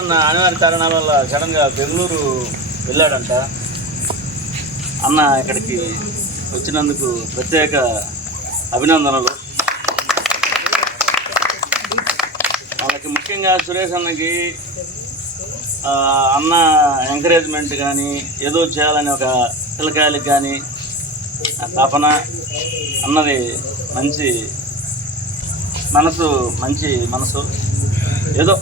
అన్న అనివార్య కారణాల వల్ల సడన్గా బెంగళూరు వెళ్ళాడంట. అన్న ఇక్కడికి వచ్చినందుకు ప్రత్యేక అభినందనలు. వాళ్ళకి ముఖ్యంగా సురేష్ అన్నకి అన్న ఎంకరేజ్మెంట్ కానీ ఏదో చేయాలని ఒక పిల్లకాయలకి కానీ తపన అన్నది మంచి మనసు మంచి మనసు. ఏదో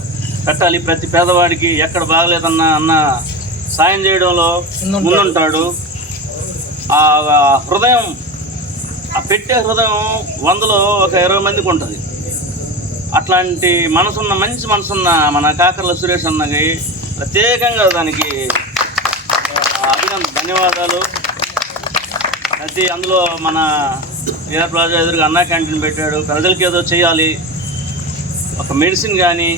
పెట్టాలి ప్రతి పేదవాడికి ఎక్కడ బాగలేదన్నా అన్న సాయం చేయడంలో ముందుంటాడు. ఆ హృదయం ఆ పెట్టే హృదయం వందలో ఒక ఇరవై మందికి ఉంటుంది. అట్లాంటి మనసున్న మంచి మనసున్న మన కాకర్ల సురేష్ అన్నకి ప్రత్యేకంగా దానికి అభినందన ధన్యవాదాలు. ప్రతి అందులో మన వీర ప్లాజా ఎదురుగా అన్నా క్యాంటీన్ పెట్టాడు. ప్రజలకి ఏదో చేయాలి. ఒక మెడిసిన్ కానీ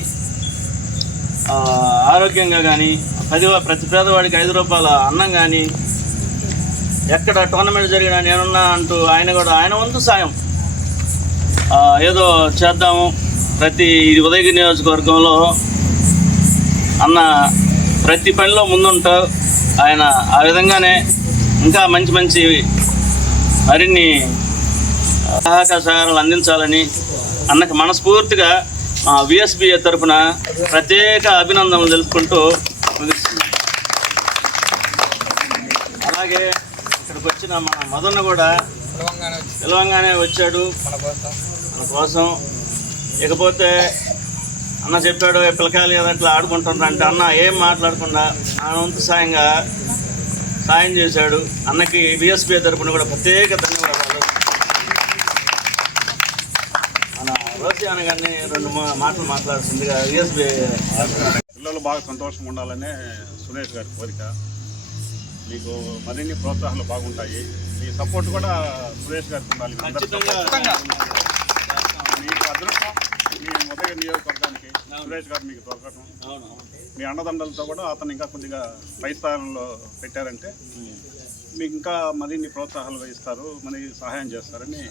ఆరోగ్యంగా కానీ పది ప్రతి పేదవాడికి ఐదు రూపాయల అన్నం కానీ ఎక్కడ టోర్నమెంట్ జరిగినా నేనున్నా అంటూ ఆయన కూడా ఆయన వంతు సాయం. ఏదో చేద్దాము. ప్రతి ఇది ఉదయగిరి నియోజకవర్గంలో అన్న ప్రతి పనిలో ముందుంటూ. ఆయన ఆ విధంగానే ఇంకా మంచి మంచి మరిన్ని సహకార సహాయాలు అందించాలని అన్నకి మనస్ఫూర్తిగా విఎస్బిఏ తరఫున ప్రత్యేక అభినందనలు తెలుపుకుంటూ అలాగే ఇక్కడికి వచ్చిన మన మదన్న కూడా పిలవంగానే వచ్చాడు. మన కోసం. ఇకపోతే అన్న చెప్పాడు "ఏ పిల్లకాయలు ఏదో ఆడుకుంటున్నారు అంటే అన్న ఏం మాట్లాడకుండా నా వంతు సాయంగా సాయం చేశాడు. అన్నకి బిఎస్పీ తరపున కూడా ప్రత్యేక ధన్యవాదాలు. రోసి అనగానే రెండు మాటలు మాట్లాడుతుందిగా బిఎస్పీ పిల్లలు బాగా సంతోషంగా ఉండాలనే సురేష్ గారి కోరిక. మీకు మరిన్ని ప్రోత్సాహాలు బాగుంటాయి. మీ సపోర్ట్ కూడా సురేష్ గారికి ఉండాలి. మీకు అదృష్టం మీ ఉదయ నియోజకవర్గానికి సురేష్ గారు మీకు దొరకటం అవును. మీ అండదండలతో కూడా అతను ఇంకా కొద్దిగా పై స్థానంలో పెట్టారంటే మీకు ఇంకా మరిన్ని ప్రోత్సాహాలు ఇస్తారు మరి సహాయం చేస్తారని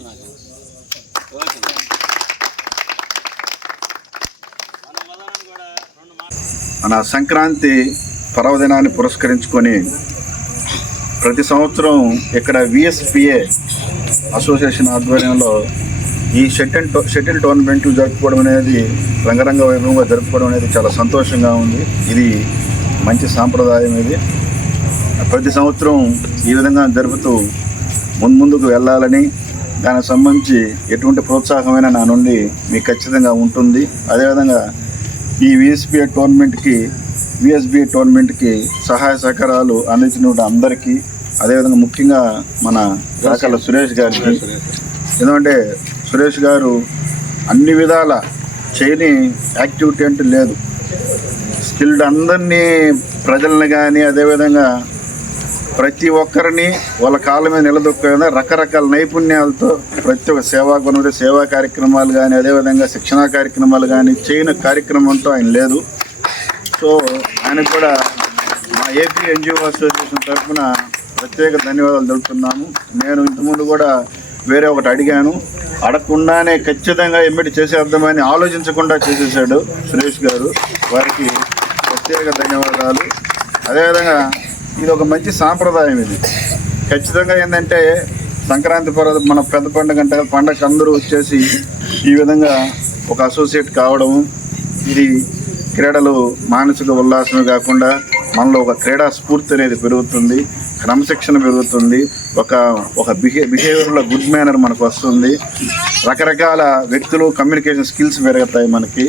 ఓకే మన మదనని కూడా రెండు మాటలు మన సంక్రాంతి పర్వదినాన్ని పురస్కరించుకొని ప్రతి సంవత్సరం ఇక్కడ విఎస్పిఏ అసోసియేషన్ ఆధ్వర్యంలో ఈ షటిల్ టో షటిల్ టోర్నమెంట్లు జరుపుకోవడం అనేది రంగరంగ వైభవంగా జరుపుకోవడం అనేది చాలా సంతోషంగా ఉంది. ఇది మంచి సాంప్రదాయం ఇది. ప్రతి సంవత్సరం ఈ విధంగా జరుపుతూ ముందుకు వెళ్ళాలని దానికి సంబంధించి ఎటువంటి ప్రోత్సాహమైనా నా నుండి మీకు ఖచ్చితంగా ఉంటుంది. అదేవిధంగా ఈ విఎస్పిఏ టోర్నమెంట్కి విఎస్బిఏ టోర్నమెంట్కి సహాయ సహకారాలు అందించిన అందరికీ అదేవిధంగా ముఖ్యంగా మన కాకల సురేష్ గారికి. ఎందుకంటే సురేష్ గారు అన్ని విధాల చేయని యాక్టివిటీ అంటూ లేదు. స్కిల్డ్ అందరినీ ప్రజల్ని కానీ అదేవిధంగా ప్రతి ఒక్కరిని వాళ్ళ కాళ్ళ మీద నిలదొక్కే రకరకాల నైపుణ్యాలతో ప్రతి ఒక్క సేవా గుణం సేవా కార్యక్రమాలు కానీ అదేవిధంగా శిక్షణా కార్యక్రమాలు కానీ చేయని కార్యక్రమంతో ఆయన లేదు. సో ఆయనకు కూడా మా ఏపీ ఎన్జిఓ అసోసియేషన్ తరఫున ప్రత్యేక ధన్యవాదాలు తెలుపుతున్నాము. నేను ఇంతకుముందు కూడా వేరే ఒకటి అడిగాను. అడగకుండానే ఖచ్చితంగా ఎమ్మిటి చేసేద్దామని ఆలోచించకుండా చేసేసాడు సురేష్ గారు. వారికి ప్రత్యేక ధన్యవాదాలు. అదేవిధంగా ఇది ఒక మంచి సాంప్రదాయం ఇది. ఖచ్చితంగా ఏంటంటే సంక్రాంతి పర్వ మన పెద్ద పండుగ అంటే పండగ అందరూ వచ్చేసి ఈ విధంగా ఒక అసోసియేట్ కావడం ఇది క్రీడలు మానసిక ఉల్లాసమే కాకుండా మనలో ఒక క్రీడా స్ఫూర్తి అనేది పెరుగుతుంది. క్రమశిక్షణ పెరుగుతుంది. ఒక ఒక బిహే బిహేవియర్లో గుడ్ మేనర్ మనకు వస్తుంది. రకరకాల వ్యక్తులు కమ్యూనికేషన్ స్కిల్స్ పెరుగుతాయి మనకి.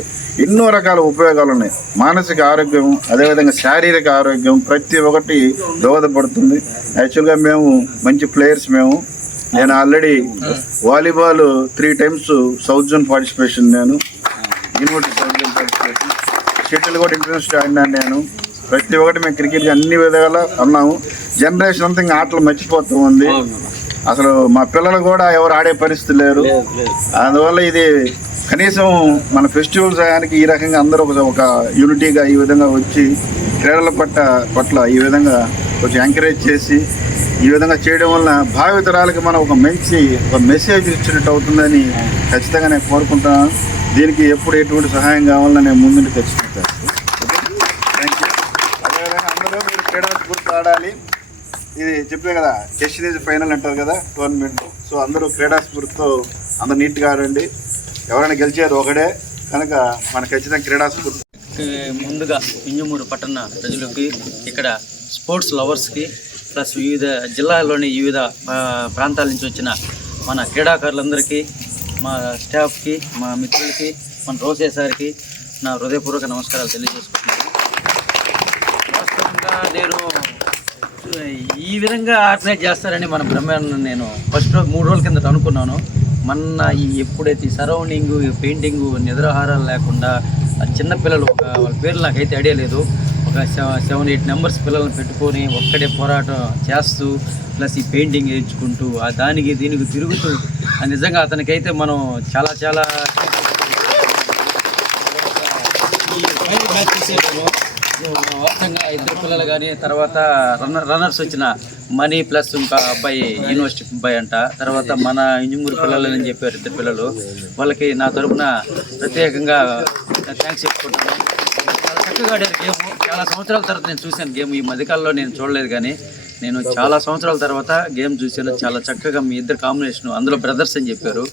ఎన్నో రకాల ఉపయోగాలు ఉన్నాయి. మానసిక ఆరోగ్యం అదేవిధంగా శారీరక ఆరోగ్యం ప్రతి ఒక్కటి దోహదపడుతుంది. యాక్చువల్గా మేము మంచి ప్లేయర్స్ మేము. నేను already volleyball three times south zone participation నేను. University south zone participation. Shuttle కూడా ఇంటర్నేషనల్ ఆడినాను నేను. ప్రతి ఒక్కటి మేము క్రికెట్ అన్ని విధాలా అన్నాము. జనరేషన్ అంతా ఇంకా ఆటలు మర్చిపోతూ ఉంది. అసలు మా పిల్లలు కూడా ఎవరు ఆడే పరిస్థితి లేరు. అందువల్ల ఇది కనీసం మన ఫెస్టివల్స్ అయ్యానికి ఈ రకంగా అందరూ ఒక యూనిటీగా ఈ విధంగా వచ్చి క్రీడల పట్ల పట్ల ఈ విధంగా కొంచెం ఎంకరేజ్ చేసి ఈ విధంగా చేయడం వలన భావితరాలకి మనం ఒక మంచి ఒక మెసేజ్ ఇచ్చినట్టు అవుతుందని ఖచ్చితంగా నేను కోరుకుంటాను దీనికి ఎప్పుడు ఎటువంటి సహాయం కావాలని నేను ముందుండి ఖచ్చితంగా చేస్తాను. అందరూ క్రీడా స్ఫూర్తి ఆడాలి. ఇది చెప్పే కదా కెషన్ ఫైనల్ అంటారు కదా టోర్నమెంట్ సో అందరూ క్రీడా స్ఫూర్తితో నీట్గా ఆడండి. ఎవరైనా గెలిచేది ఒకడే కనుక మన ఖచ్చితంగా క్రీడా స్ఫూర్తి ముందుగా ఇంజమూరు పట్టణ ప్రజలకి ఇక్కడ స్పోర్ట్స్ లవర్స్కి ప్లస్ వివిధ జిల్లాలోని వివిధ ప్రాంతాల నుంచి వచ్చిన మన క్రీడాకారులందరికీ మా స్టాఫ్కి మా మిత్రులకి మన రోసే సార్కి నా హృదయపూర్వక నమస్కారాలు తెలియజేసుకుంటున్నాను. వాస్తవంగా నేను ఈ విధంగా ఆర్గనైజ్ చేస్తారని మన బ్రహ్మాండం నేను ఫస్ట్ రోజు మూడు రోజుల కిందట అనుకున్నాను. మొన్న ఈ ఎప్పుడైతే ఈ సరౌండింగ్ పెయింటింగ్ నిద్రాహారాలు లేకుండా ఆ ఒక వాళ్ళ పేర్లు నాకైతే ఐడియా లేదు. ఒక సెవెన్ ఎయిట్ నెంబర్స్ పిల్లల్ని పెట్టుకొని ఒక్కడే పోరాటం చేస్తూ ప్లస్ ఈ పెయింటింగ్ వేయించుకుంటూ ఆ దానికి దీనికి తిరుగుతూ ఆ నిజంగా అతనికైతే మనం చాలా చాలా ఈ ఇద్దరు పిల్లలు కానీ తర్వాత రన్నర్ రన్నర్స్ వచ్చిన మనీ ప్లస్ ఇంకా అబ్బాయి యూనివర్సిటీ అబ్బాయి అంట. తర్వాత మన ఇంజమూరు పిల్లలు అని చెప్పారు ఇద్దరు పిల్లలు. వాళ్ళకి నా తరపున ప్రత్యేకంగా థ్యాంక్స్ చెప్పుకుంటాను చాలా చక్కగా ఆడారు గేమ్. చాలా సంవత్సరాల తర్వాత నేను చూశాను గేమ్. ఈ మధ్యకాలంలో నేను చూడలేదు కానీ నేను చాలా సంవత్సరాల తర్వాత గేమ్ చూశాను. చాలా చక్కగా మీ ఇద్దరు కాంబినేషన్ అందులో బ్రదర్స్ అని చెప్పారు.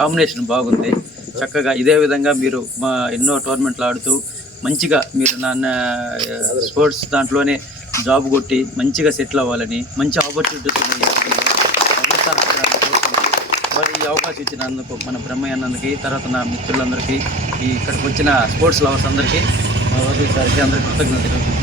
కాంబినేషన్ బాగుంది. చక్కగా ఇదే విధంగా మీరు మా ఎన్నో టోర్నమెంట్లు ఆడుతూ మంచిగా మీరు నాన్న స్పోర్ట్స్ దాంట్లోనే జాబ్ కొట్టి మంచిగా సెటిల్ అవ్వాలని మంచి ఆపర్చునిటీస్ మరి ఈ అవకాశం ఇచ్చినందుకు మన బ్రహ్మయ్య అన్నందుకి తర్వాత నా మిత్రులందరికీ ఇక్కడికి వచ్చిన స్పోర్ట్స్ లవర్స్ అందరికీ మా సార్కి అందరికీ కృతజ్ఞతలు.